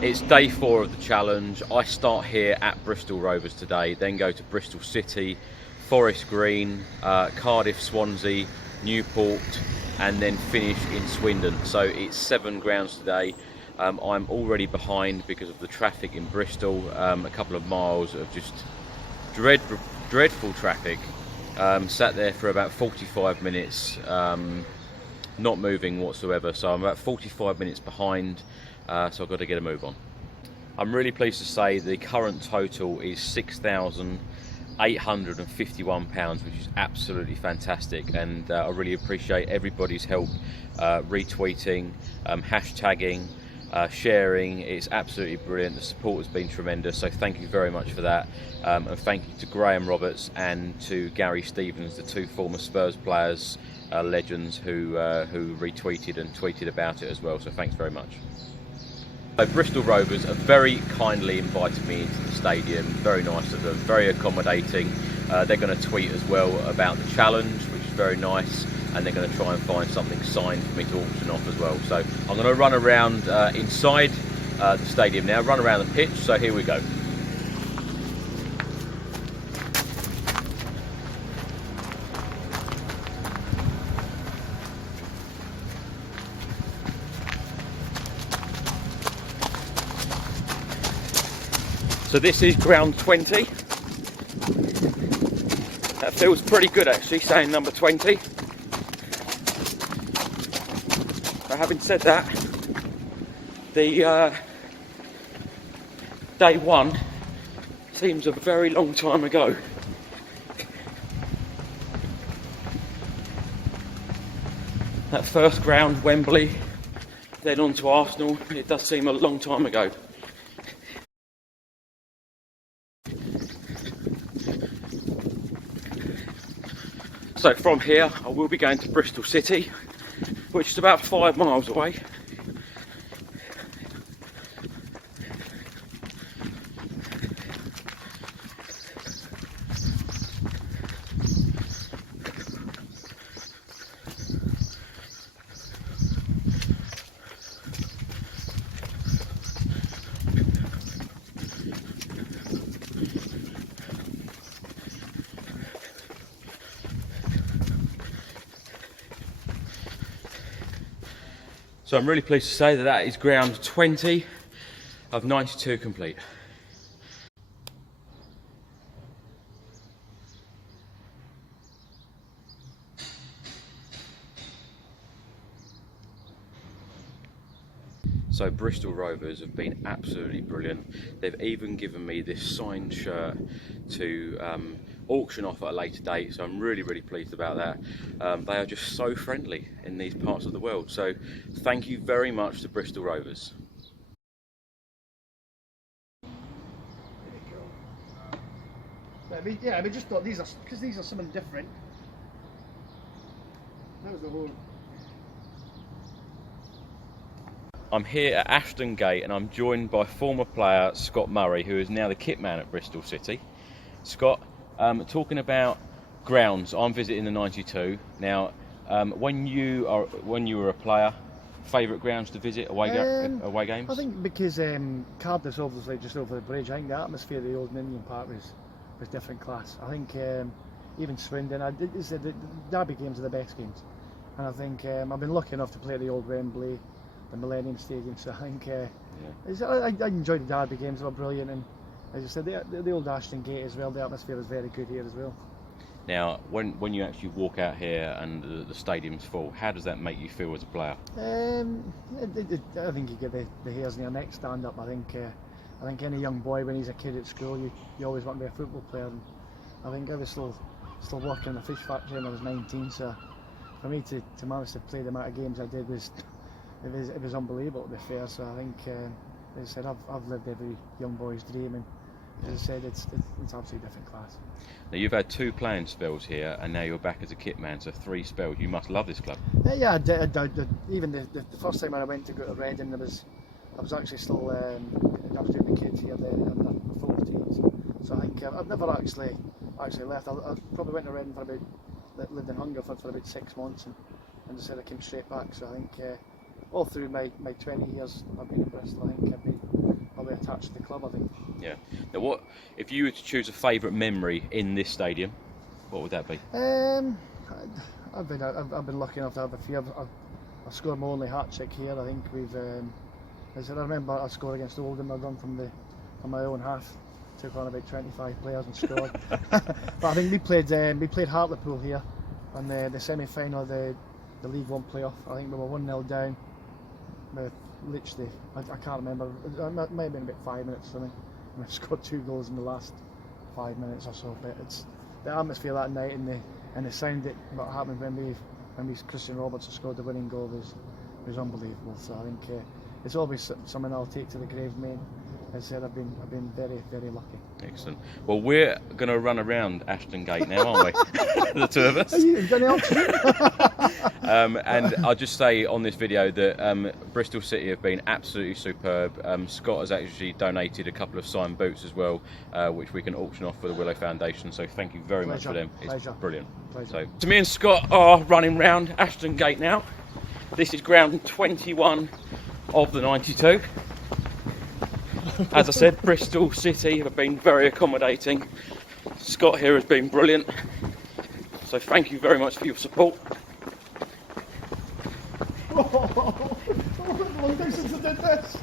It's day 4 of the challenge. I start here at Bristol Rovers today, then go to Bristol City, Forest Green, Cardiff, Swansea, Newport, and then finish in Swindon. So it's 7 grounds today. I'm already behind because of the traffic in Bristol. A couple of miles of just dreadful traffic. Sat there for about 45 minutes, not moving whatsoever. So I'm about 45 minutes behind. So I've got to get a move on. I'm really pleased to say the current total is £6,851, which is absolutely fantastic, and I really appreciate everybody's help retweeting, hashtagging, sharing. It's absolutely brilliant. The support has been tremendous, so thank you very much for that, and thank you to Graham Roberts and to Gary Stevens, the 2 former Spurs players, legends, who retweeted and tweeted about it as well, so thanks very much. So Bristol Rovers have very kindly invited me into the stadium. Very nice of them, very accommodating. They're going to tweet as well about the challenge, which is very nice, and they're going to try and find something signed for me to auction off as well. So I'm going to run around inside the stadium now, run around the pitch, so here we go. So this is ground 20. That feels pretty good actually, saying number 20. But having said that, the day 1 seems a very long time ago. That first ground, Wembley, then on to Arsenal, it does seem a long time ago. So from here I will be going to Bristol City, which is about 5 miles away. So I'm really pleased to say that that is ground 20 of 92 complete. So Bristol Rovers have been absolutely brilliant. They've even given me this signed shirt to auction off at a later date, so I'm really pleased about that. They are just so friendly in these parts of the world, so thank you very much to Bristol Rovers. I just thought these are, because these are something different. That was the whole. I'm here at Ashton Gate and I'm joined by former player Scott Murray, who is now the kit man at Bristol City. Scott, talking about grounds, I'm visiting the 92. Now, when you were a player, favourite grounds to visit, away games? I think because Cardiff's obviously just over the bridge. I think the atmosphere of the old Ninian Park was different class. I think even Swindon, the derby games are the best games, and I think I've been lucky enough to play at the old Wembley, the Millennium Stadium, so I think I enjoyed the derby games. They were brilliant, and as I said, the old Ashton Gate as well, the atmosphere was very good here as well. Now, when you actually walk out here and the stadium's full, how does that make you feel as a player? I think you get the hairs on your neck stand up. I think any young boy, when he's a kid at school, you always want to be a football player, and I think I was still working in a fish factory when I was 19, so for me to manage to play the amount of games I did was unbelievable, to be fair. So I think, as I said, I've lived every young boy's dream, and as I said, it's absolutely different class. Now you've had 2 playing spells here, and now you're back as a kit man, so 3 spells. You must love this club. Yeah, I did. Even the first time when I went to go to Reading, I was actually still I was doing the kids here, the 14s. So I think I've never actually left. I probably went to Reading lived in Hungary for about 6 months, and as I said, I came straight back. So I think all through my 20 years I've been in Bristol, I think I've been attached to the club, I think. Yeah. Now, what if you were to choose a favourite memory in this stadium? What would that be? I've been lucky enough to have a few. I've scored my only hat trick here. I think we've. I remember I scored against Oldham. I'd run from my own half, took on about 25 players and scored. But I think we played Hartlepool here, on the semi-final of the League One playoff. I think we were 1-0 down. Literally, I can't remember. It might have been about 5 minutes or something. And I scored 2 goals in the last 5 minutes or so. But it's the atmosphere that night and the sound that what happened when Christian Robertson scored the winning goal was unbelievable. So I think it's always something I'll take to the grave, mate. As I said, I've been very, very lucky. Excellent. Well, we're going to run around Ashton Gate now, aren't we? The two of us. Are you going to and I'll just say on this video that Bristol City have been absolutely superb. Scott has actually donated a couple of signed boots as well, which we can auction off for the Willow Foundation. So thank you very much for them. It's brilliant. So me and Scott are running round Ashton Gate now. This is ground 21 of the 92. As I said, Bristol City have been very accommodating. Scott here has been brilliant. So thank you very much for your support. Long time since I did this.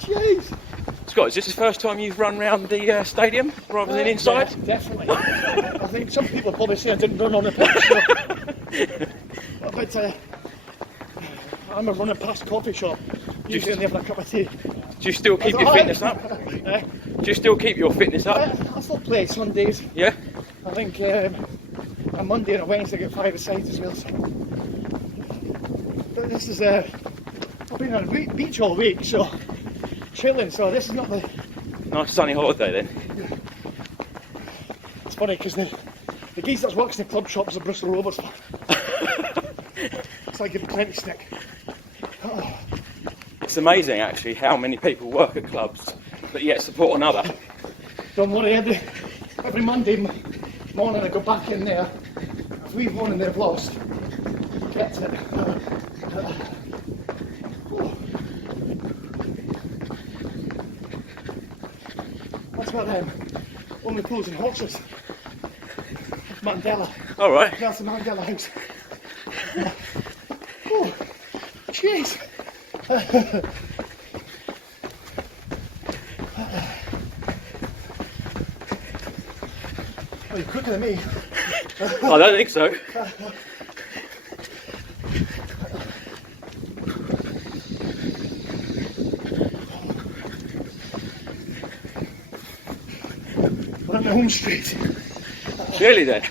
Jeez. Scott, is this the first time you've run round the stadium rather than inside? Yeah, definitely. I think some people probably say I didn't run on the pitch. But I'm running past a coffee shop. Usually only having a cup of tea. Do you still keep your fitness up? Eh? Do you still keep your fitness up? I still play Sundays. Yeah? I think a Monday and a Wednesday I get 5-a-side as well. So. But this is I've been on a beach all week, so chilling. So this is not the nice sunny holiday then. Yeah. It's funny because the geese that works in the club shop is a Bristol Rovers fan. So I give him plenty stick. Oh. It's amazing actually how many people work at clubs but yet support another. Don't worry, every Monday morning I go back in there. If we've won and they've lost, get it. That's what only closing horses. Mandela. Alright. That's the Mandela house. Oh, jeez. Well, you're quicker than me. I don't think so. We're on the home street. Really then?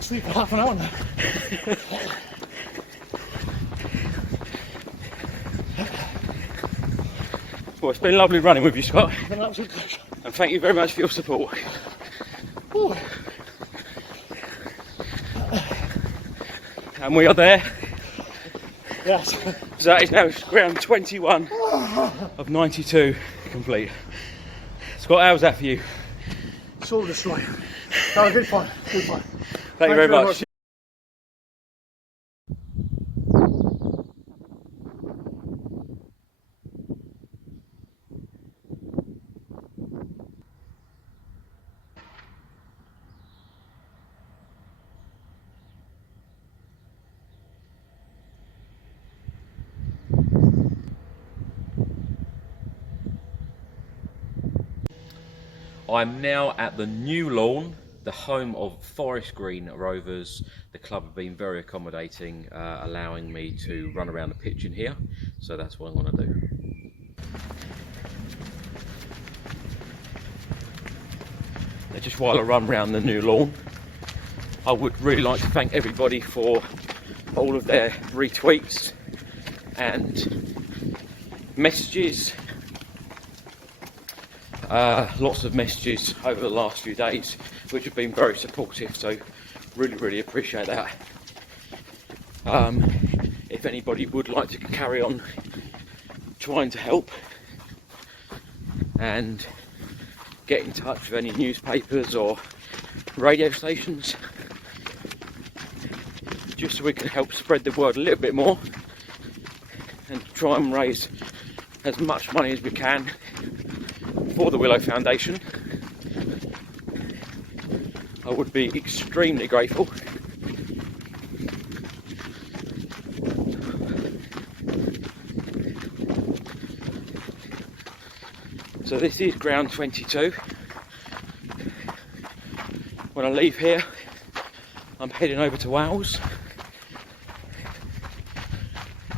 Sleep for half an hour now. Well, it's been lovely running with you, Scott. It's been an absolute pleasure. And thank you very much for your support. Oh. And we are there. Yes. So that is now ground 21 of 92 complete. Scott, how was that for you? Soul destroying. That was good fun. Good fun. Thank you very much. I'm now at the new lawn, the home of Forest Green Rovers. The club have been very accommodating, allowing me to run around the pitch in here, so that's what I'm going to do. Now, just while I run around the new lawn, I would really like to thank everybody for all of their retweets and messages. Lots of messages over the last few days which have been very supportive, so really appreciate that. If anybody would like to carry on trying to help and get in touch with any newspapers or radio stations, just so we can help spread the word a little bit more and try and raise as much money as we can for the Willow Foundation, I would be extremely grateful. So this is ground 22. When I leave here, I'm heading over to Wales,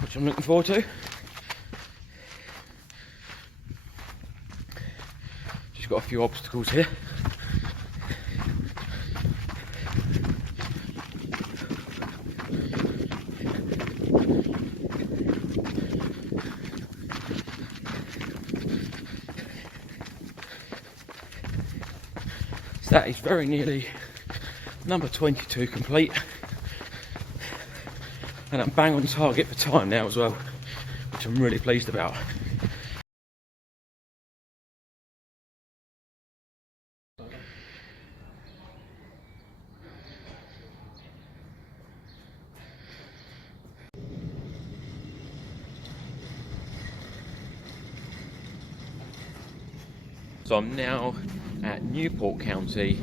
which I'm looking forward to. Just got a few obstacles here. That is very nearly number 22 complete, and I'm bang on target for time now as well, which I'm really pleased about. So I'm now at Newport County,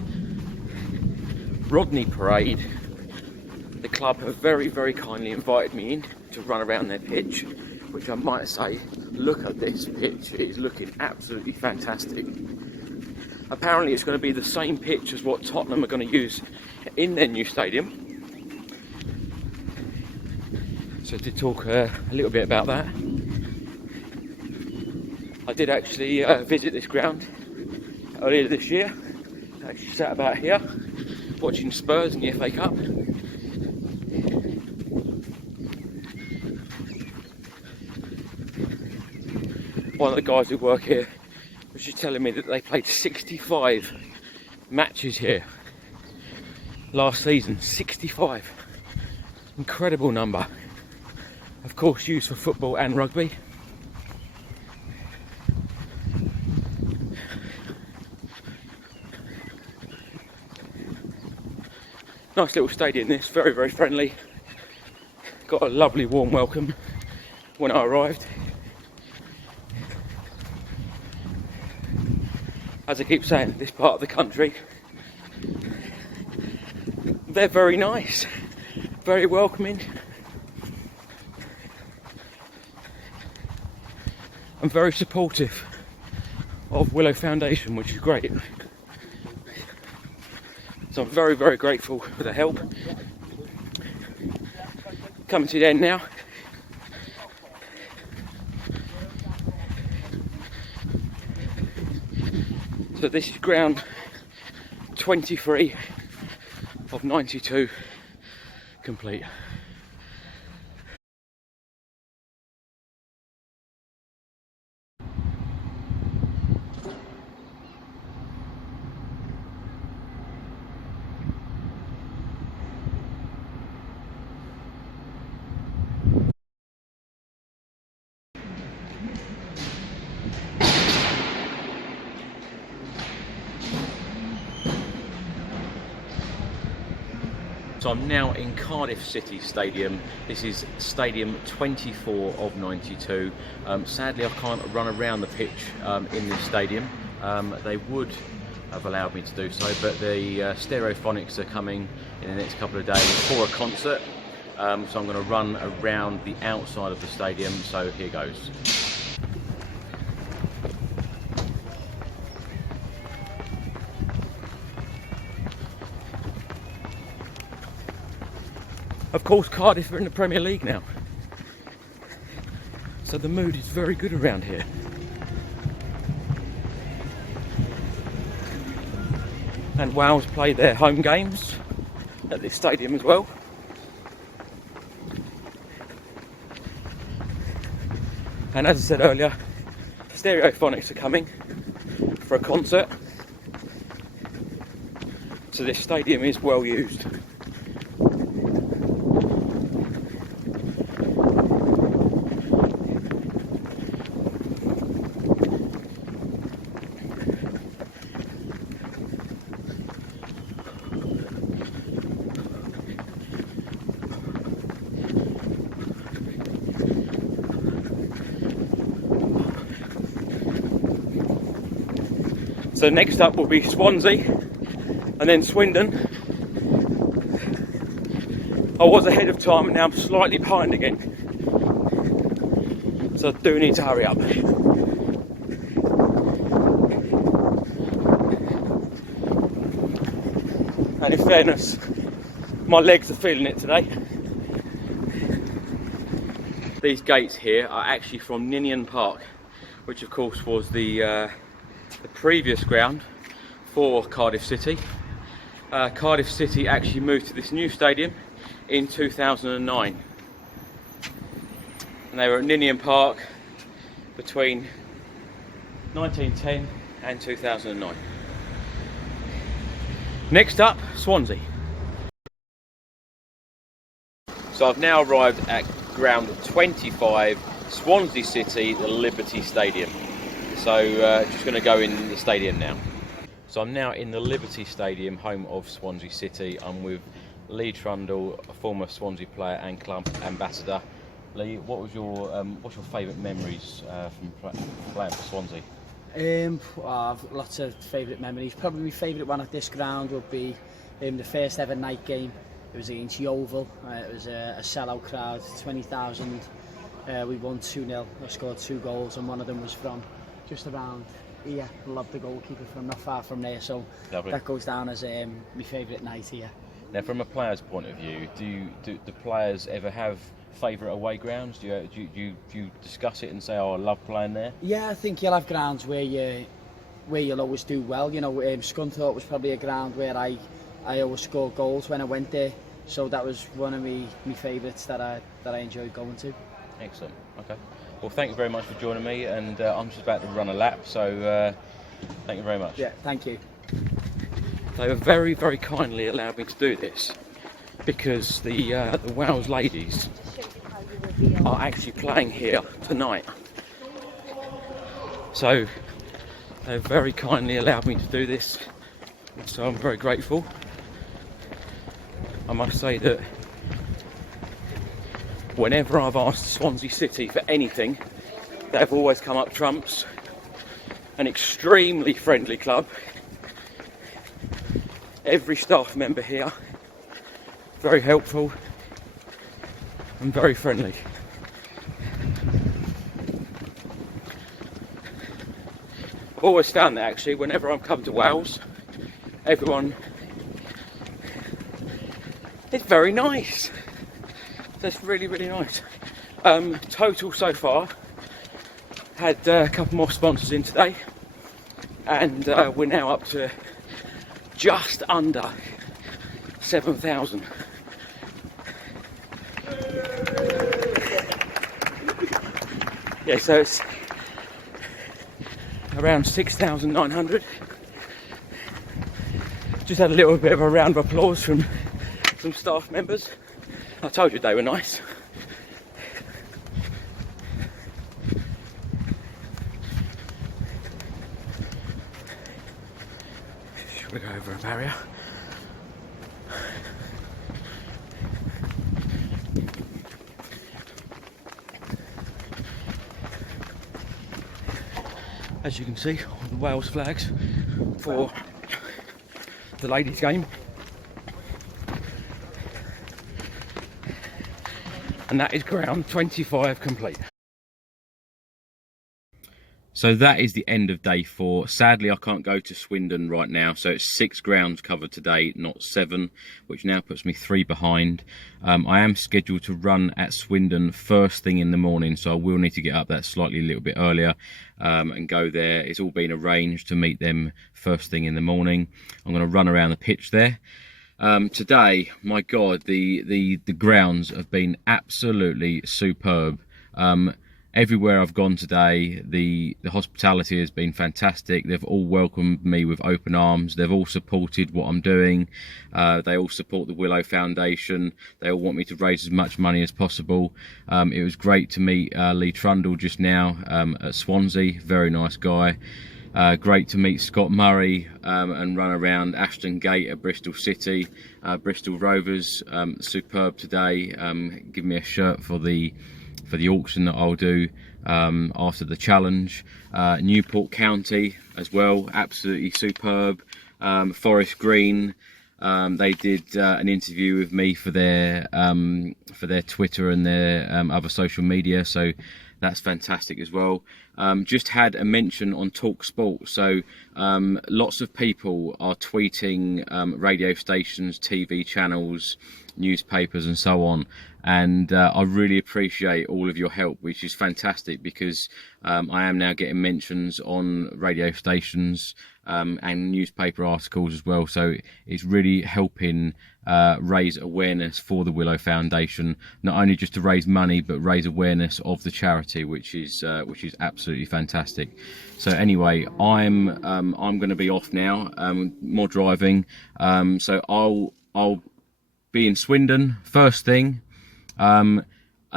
Rodney Parade. The club have very, very kindly invited me in to run around their pitch, which I might say, look at this pitch, it is looking absolutely fantastic. Apparently it's going to be the same pitch as what Tottenham are going to use in their new stadium. So I did talk a little bit about that. I did actually visit this ground earlier this year. I actually sat about here watching Spurs in the FA Cup. One of the guys who work here was just telling me that they played 65 matches here last season. 65. Incredible number. Of course used for football and rugby. Nice little stadium this, very, very friendly. Got a lovely warm welcome when I arrived. As I keep saying, this part of the country, they're very nice, very welcoming, and very supportive of Willow Foundation, which is great. So I'm very, very grateful for the help. Coming to the end now. So this is ground 23 of 92 complete. So I'm now in Cardiff City Stadium. This is Stadium 24 of 92. Sadly I can't run around the pitch in this stadium. They would have allowed me to do so, but the Stereophonics are coming in the next couple of days for a concert. So I'm going to run around the outside of the stadium, so here goes. Of course, Cardiff are in the Premier League now, so the mood is very good around here. And Wales play their home games at this stadium as well. And as I said earlier, Stereophonics are coming for a concert, so this stadium is well used. So next up will be Swansea and then Swindon. I was ahead of time and now I'm slightly behind again. So I do need to hurry up. And in fairness, my legs are feeling it today. These gates here are actually from Ninian Park, which of course was the previous ground for Cardiff City. Cardiff City actually moved to this new stadium in 2009. And they were at Ninian Park between 1910 and 2009. Next up, Swansea. So I've now arrived at ground 25, Swansea City, the Liberty Stadium. So just going to go in the stadium now. So I'm now in the Liberty Stadium, home of Swansea City. I'm with Lee Trundle, a former Swansea player and club ambassador. Lee, what's your favourite memories from playing for Swansea? I've got lots of favourite memories. Probably my favourite one at this ground would be the first ever night game. It was against Yeovil. It was a sellout crowd, 20,000. We won 2-0. I scored 2 goals and one of them was from just around here. Loved the goalkeeper from not far from there. So Lovely. That goes down as my favourite night here. Now, from a player's point of view, do the players ever have favourite away grounds? Do you discuss it and say, "Oh, I love playing there"? Yeah, I think you'll have grounds where you'll always do well. You know, Scunthorpe was probably a ground where I always scored goals when I went there. So that was one of my favourites that I enjoyed going to. Excellent. Okay. Well, thank you very much for joining me, and I'm just about to run a lap, so thank you very much. Yeah, thank you. They were very, very kindly allowed me to do this because the Wales ladies are actually playing here tonight. So they very kindly allowed me to do this, so I'm very grateful. I must say that whenever I've asked Swansea City for anything, they've always come up trumps. An extremely friendly club. Every staff member here, very helpful and very friendly. I've always found that actually, whenever I've come to Wales, everyone is very nice. That's really, really nice. Total so far, had a couple more sponsors in today, and we're now up to just under 7,000. Yeah, so it's around 6,900. Just had a little bit of a round of applause from some staff members. I told you they were nice. Should we go over a barrier? As you can see, all the Wales flags for the ladies' game. And that is ground 25 complete. So that is the end of day 4. Sadly, I can't go to Swindon right now, so it's 6 grounds covered today, not 7, which now puts me 3 behind. I am scheduled to run at Swindon first thing in the morning, so I will need to get up that slightly a little bit earlier and go there. It's all been arranged to meet them first thing in the morning. I'm going to run around the pitch there. Today, my God, the grounds have been absolutely superb. Everywhere I've gone today, the hospitality has been fantastic. They've all welcomed me with open arms. They've all supported what I'm doing. They all support the Willow Foundation. They all want me to raise as much money as possible. It was great to meet Lee Trundle just now at Swansea. Very nice guy. Great to meet Scott Murray and run around Ashton Gate at Bristol City. Bristol Rovers, superb today. Give me a shirt for the for the auction that I'll do after the challenge. Newport County as well, absolutely superb. Forest Green, they did an interview with me for their Twitter and their other social media, so that's fantastic as well. Just had a mention on Talk Sport, so lots of people are tweeting radio stations, TV channels, newspapers and so on, and I really appreciate all of your help, which is fantastic, because I am now getting mentions on radio stations and newspaper articles as well, so it's really helping raise awareness for the Willow Foundation, not only just to raise money but raise awareness of the charity, which is absolutely fantastic. So anyway, I'm going to be off now, more driving, so I'll be in Swindon first thing. A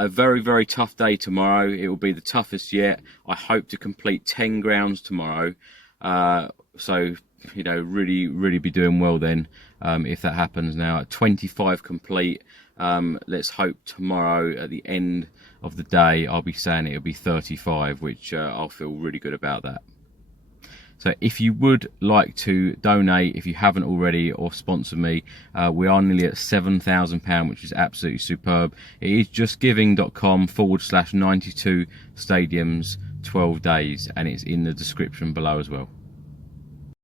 very, very tough day tomorrow. It will be the toughest yet. I hope to complete 10 grounds tomorrow, so you know, really be doing well then if that happens. Now at 25 complete, let's hope tomorrow at the end of the day I'll be saying it'll be 35, which I'll feel really good about that. So if you would like to donate, if you haven't already, or sponsor me, we are nearly at £7,000, which is absolutely superb. It is justgiving.com/92 stadiums 12 days, and it's in the description below as well.